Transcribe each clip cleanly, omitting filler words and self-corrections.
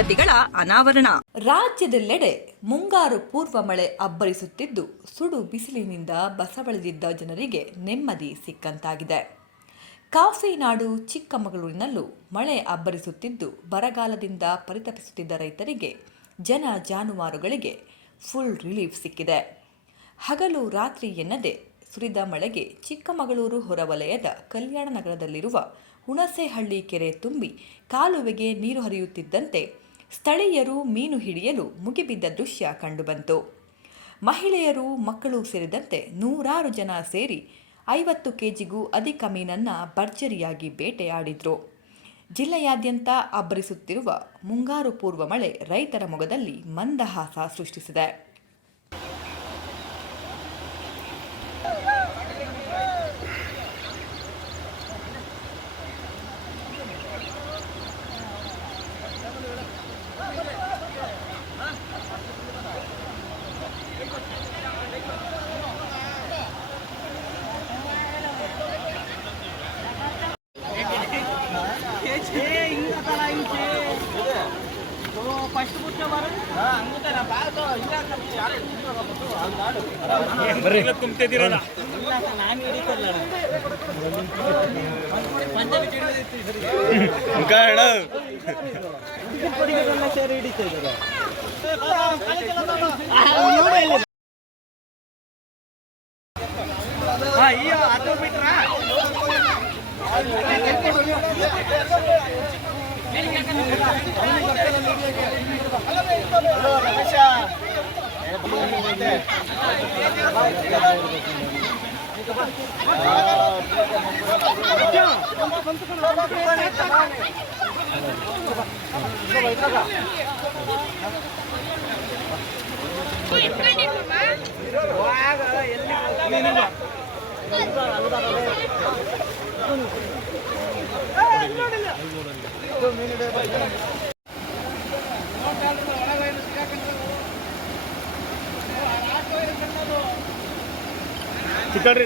ಸಂಗತಿಗಳ ಅನಾವರಣ. ರಾಜ್ಯದೆಲ್ಲೆಡೆ ಮುಂಗಾರು ಪೂರ್ವ ಮಳೆ ಅಬ್ಬರಿಸುತ್ತಿದ್ದು, ಸುಡು ಬಿಸಿಲಿನಿಂದ ಬಸವಳಿದಿದ್ದ ಜನರಿಗೆ ನೆಮ್ಮದಿ ಸಿಕ್ಕಂತಾಗಿದೆ. ಕಾಫಿ ನಾಡು ಚಿಕ್ಕಮಗಳೂರಿನಲ್ಲೂ ಮಳೆ ಅಬ್ಬರಿಸುತ್ತಿದ್ದು, ಬರಗಾಲದಿಂದ ಪರಿತಪಿಸುತ್ತಿದ್ದ ರೈತರಿಗೆ, ಜನ ಜಾನುವಾರುಗಳಿಗೆ ಫುಲ್ ರಿಲೀಫ್ ಸಿಕ್ಕಿದೆ. ಹಗಲು ರಾತ್ರಿ ಎನ್ನದೆ ಸುರಿದ ಮಳೆಗೆ ಚಿಕ್ಕಮಗಳೂರು ಹೊರವಲಯದ ಕಲ್ಯಾಣ ನಗರದಲ್ಲಿರುವ ಹುಣಸೇಹಳ್ಳಿ ಕೆರೆ ತುಂಬಿ ಕಾಲುವೆಗೆ ನೀರು ಹರಿಯುತ್ತಿದ್ದಂತೆ ಸ್ಥಳೀಯರು ಮೀನು ಹಿಡಿಯಲು ಮುಗಿಬಿದ್ದ ದೃಶ್ಯ ಕಂಡುಬಂತು. ಮಹಿಳೆಯರು, ಮಕ್ಕಳು ಸೇರಿದಂತೆ ನೂರಾರು ಜನ ಸೇರಿ 50 ಕೆಜಿಗೂ ಅಧಿಕ ಮೀನನ್ನು ಭರ್ಜರಿಯಾಗಿ ಬೇಟೆಯಾಡಿದ್ರು. ಜಿಲ್ಲೆಯಾದ್ಯಂತ ಅಬ್ಬರಿಸುತ್ತಿರುವ ಮುಂಗಾರು ಪೂರ್ವ ಮಳೆ ರೈತರ ಮೊಗದಲ್ಲಿ ಮಂದಹಾಸ ಸೃಷ್ಟಿಸಿದೆ.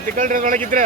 ಚಿಕ್ಕಳ್ರಿ ಒಳಗಿದ್ರೆ